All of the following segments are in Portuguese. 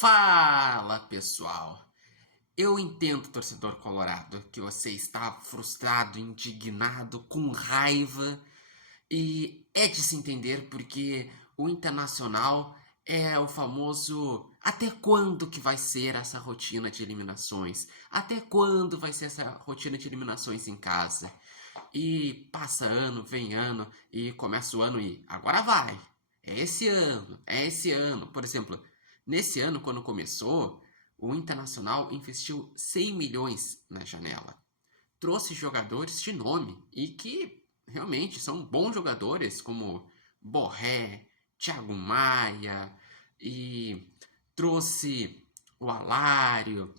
Fala, pessoal! Eu entendo, torcedor colorado, que você está frustrado, indignado, com raiva, e é de se entender porque o Internacional é o famoso até quando que vai ser essa rotina de eliminações? Até quando vai ser essa rotina de eliminações em casa? E passa ano, vem ano, e começa o ano e agora vai. É esse ano. Por exemplo, nesse ano, quando começou, o Internacional investiu 100 milhões na janela. Trouxe jogadores de nome e que realmente são bons jogadores, como Borré, Thiago Maia, e trouxe o Alário,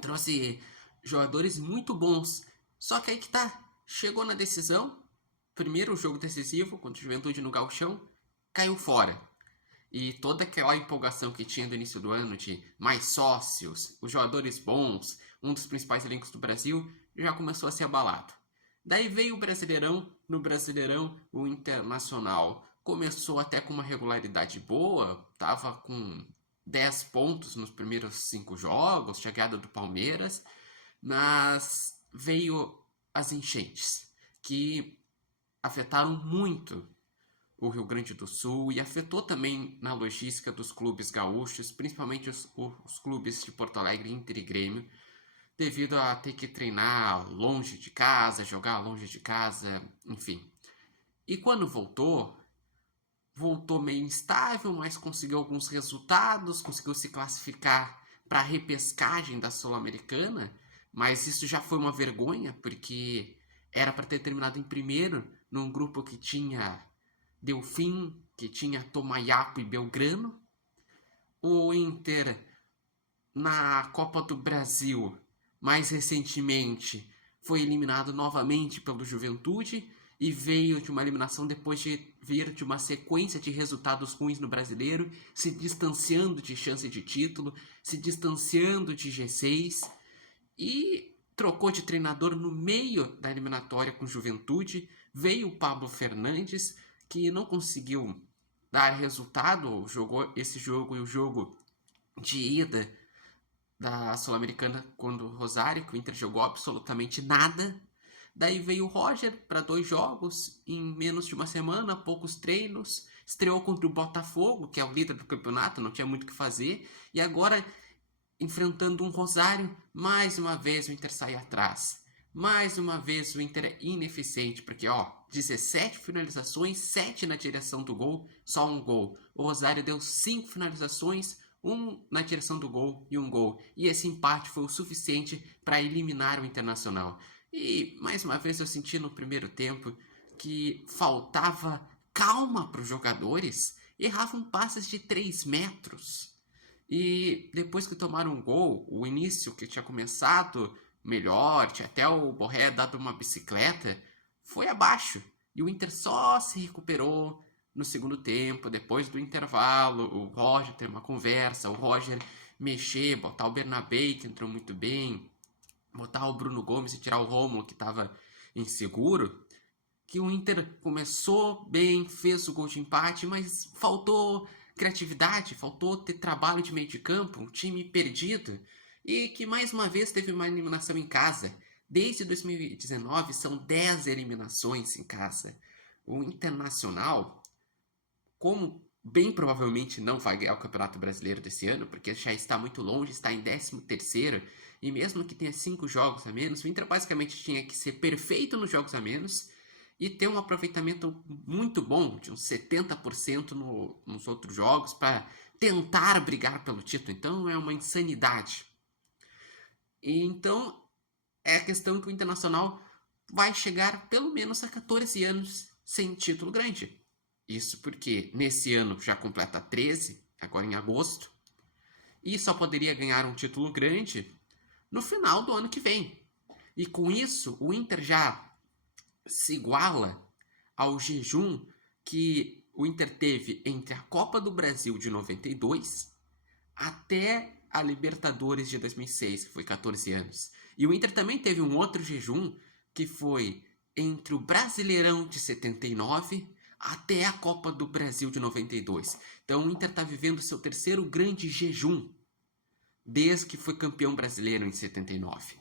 trouxe jogadores muito bons. Só que aí que tá, chegou na decisão, primeiro jogo decisivo contra o Juventude no Gauchão, caiu fora. E toda aquela empolgação que tinha do início do ano de mais sócios, os jogadores bons, um dos principais elencos do Brasil, já começou a ser abalado. Daí veio o Brasileirão, no Brasileirão o Internacional começou até com uma regularidade boa, tava com 10 pontos nos primeiros 5 jogos, chegada do Palmeiras, mas veio as enchentes, que afetaram muito o Rio Grande do Sul e afetou também na logística dos clubes gaúchos, principalmente os clubes de Porto Alegre, Inter e Grêmio, devido a ter que treinar longe de casa, jogar longe de casa, enfim. E quando voltou meio instável, mas conseguiu alguns resultados, conseguiu se classificar para a repescagem da Sul-Americana, mas isso já foi uma vergonha, porque era para ter terminado em primeiro, num grupo que tinha Delfim, que tinha Tomayapo e Belgrano. O Inter na Copa do Brasil, mais recentemente, foi eliminado novamente pelo Juventude e veio de uma eliminação depois de vir de uma sequência de resultados ruins no Brasileiro, se distanciando de chance de título, se distanciando de G6 e trocou de treinador no meio da eliminatória com Juventude. Veio o Pablo Fernandes, que não conseguiu dar resultado, jogou esse jogo e o jogo de ida da Sul-Americana quando o Rosário, que o Inter jogou absolutamente nada. Daí veio o Roger para 2 jogos em menos de uma semana, poucos treinos. Estreou contra o Botafogo, que é o líder do campeonato, não tinha muito o que fazer. E agora, enfrentando um Rosário, mais uma vez o Inter sai atrás. Mais uma vez o Inter é ineficiente, porque 17 finalizações, 7 na direção do gol, só um gol. O Rosário deu 5 finalizações, um na direção do gol e um gol. E esse empate foi o suficiente para eliminar o Internacional. E mais uma vez eu senti no primeiro tempo que faltava calma para os jogadores. Erravam passes de 3 metros. E depois que tomaram um gol, o início que tinha começado melhor, tinha até o Borré dado uma bicicleta, foi abaixo. E o Inter só se recuperou no segundo tempo, depois do intervalo, o Roger ter uma conversa, o Roger mexer, botar o Bernabé, que entrou muito bem, botar o Bruno Gomes e tirar o Rômulo, que estava inseguro, que o Inter começou bem, fez o gol de empate, mas faltou criatividade, faltou ter trabalho de meio de campo, um time perdido, e que mais uma vez teve uma eliminação em casa. Desde 2019 são 10 eliminações em casa. O Internacional, como bem provavelmente não vai ganhar o Campeonato Brasileiro desse ano, porque já está muito longe, está em 13º, e mesmo que tenha 5 jogos a menos, o Inter basicamente tinha que ser perfeito nos jogos a menos e ter um aproveitamento muito bom, de uns 70% nos outros jogos, para tentar brigar pelo título. Então é uma insanidade. E então é a questão que o Internacional vai chegar pelo menos a 14 anos sem título grande. Isso porque nesse ano já completa 13, agora em agosto, e só poderia ganhar um título grande no final do ano que vem. E com isso, o Inter já se iguala ao jejum que o Inter teve entre a Copa do Brasil de 92 até a Libertadores de 2006, que foi 14 anos. E o Inter também teve um outro jejum que foi entre o Brasileirão de 79 até a Copa do Brasil de 92. Então o Inter está vivendo seu terceiro grande jejum. desde que foi campeão brasileiro em 79.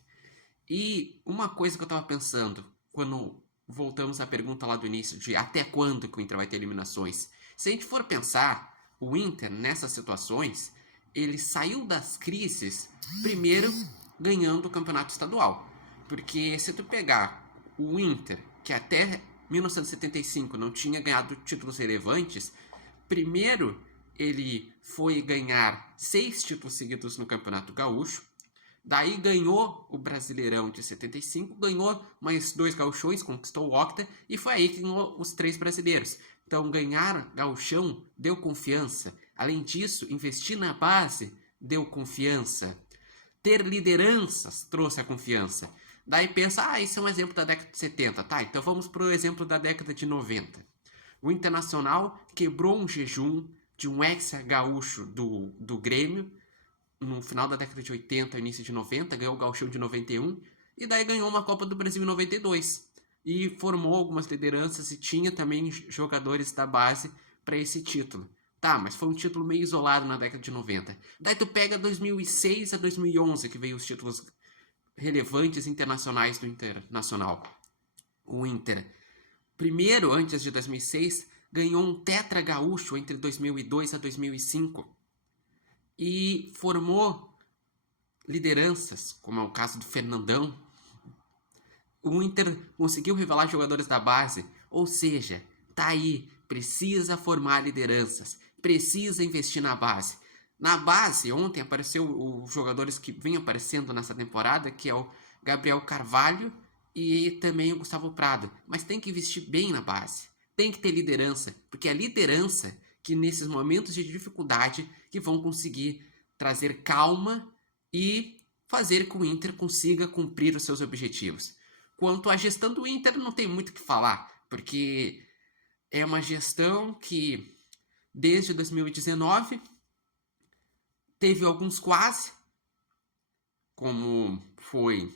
E uma coisa que eu tava pensando, quando voltamos à pergunta lá do início, de até quando que o Inter vai ter eliminações. Se a gente for pensar, o Inter, nessas situações, ele saiu das crises, primeiro, ganhando o campeonato estadual. Porque se tu pegar o Inter, que até 1975 não tinha ganhado títulos relevantes, primeiro ele foi ganhar 6 títulos seguidos no Campeonato Gaúcho, daí ganhou o Brasileirão de 75, ganhou mais 2 gauchões, conquistou o Octa, e foi aí que ganhou os 3 brasileiros. Então ganhar gauchão deu confiança. Além disso, investir na base deu confiança. Ter lideranças trouxe a confiança. Daí pensa, isso é um exemplo da década de 70. Tá, então vamos para o exemplo da década de 90. O Internacional quebrou um jejum de um ex-gaúcho do Grêmio, no final da década de 80, início de 90, ganhou o Gauchão de 91, e daí ganhou uma Copa do Brasil em 92. E formou algumas lideranças e tinha também jogadores da base para esse título. Tá, mas foi um título meio isolado na década de 90. Daí tu pega 2006 a 2011, que veio os títulos relevantes internacionais do Internacional. O Inter, primeiro, antes de 2006, ganhou um tetra gaúcho entre 2002 a 2005 e formou lideranças, como é o caso do Fernandão. O Inter conseguiu revelar jogadores da base, ou seja, tá aí, precisa formar lideranças, precisa investir na base. Na base, ontem apareceu os jogadores que vêm aparecendo nessa temporada, que é o Gabriel Carvalho e também o Gustavo Prado. Mas tem que investir bem na base, tem que ter liderança, porque é a liderança que nesses momentos de dificuldade que vão conseguir trazer calma e fazer com que o Inter consiga cumprir os seus objetivos. Quanto à gestão do Inter, não tem muito o que falar, porque é uma gestão que desde 2019 teve alguns quase, como foi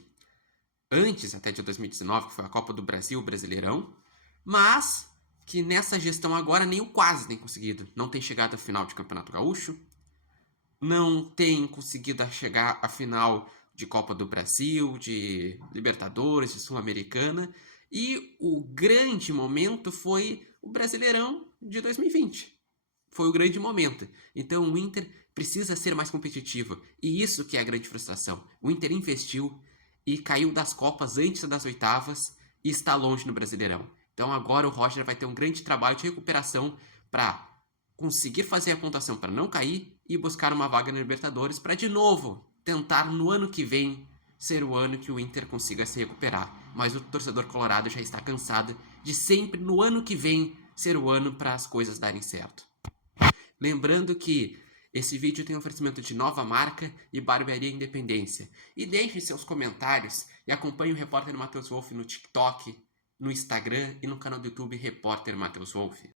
antes até de 2019, que foi a Copa do Brasil, o Brasileirão, mas que nessa gestão agora nem o quase tem conseguido. Não tem chegado à final de Campeonato Gaúcho, não tem conseguido chegar à final de Copa do Brasil, de Libertadores, de Sul-Americana, e o grande momento foi o Brasileirão de 2020. Foi o grande momento. Então o Inter precisa ser mais competitivo, e isso que é a grande frustração. O Inter investiu e caiu das Copas antes das oitavas e está longe no Brasileirão. Então agora o Roger vai ter um grande trabalho de recuperação para conseguir fazer a pontuação para não cair e buscar uma vaga na Libertadores para de novo tentar no ano que vem ser o ano que o Inter consiga se recuperar. Mas o torcedor colorado já está cansado de sempre no ano que vem ser o ano para as coisas darem certo. Lembrando que esse vídeo tem oferecimento de Nova Marca e Barbearia Independência. E deixe seus comentários e acompanhe o repórter Matheus Wolff no TikTok, no Instagram e no canal do YouTube Repórter Matheus Wolff.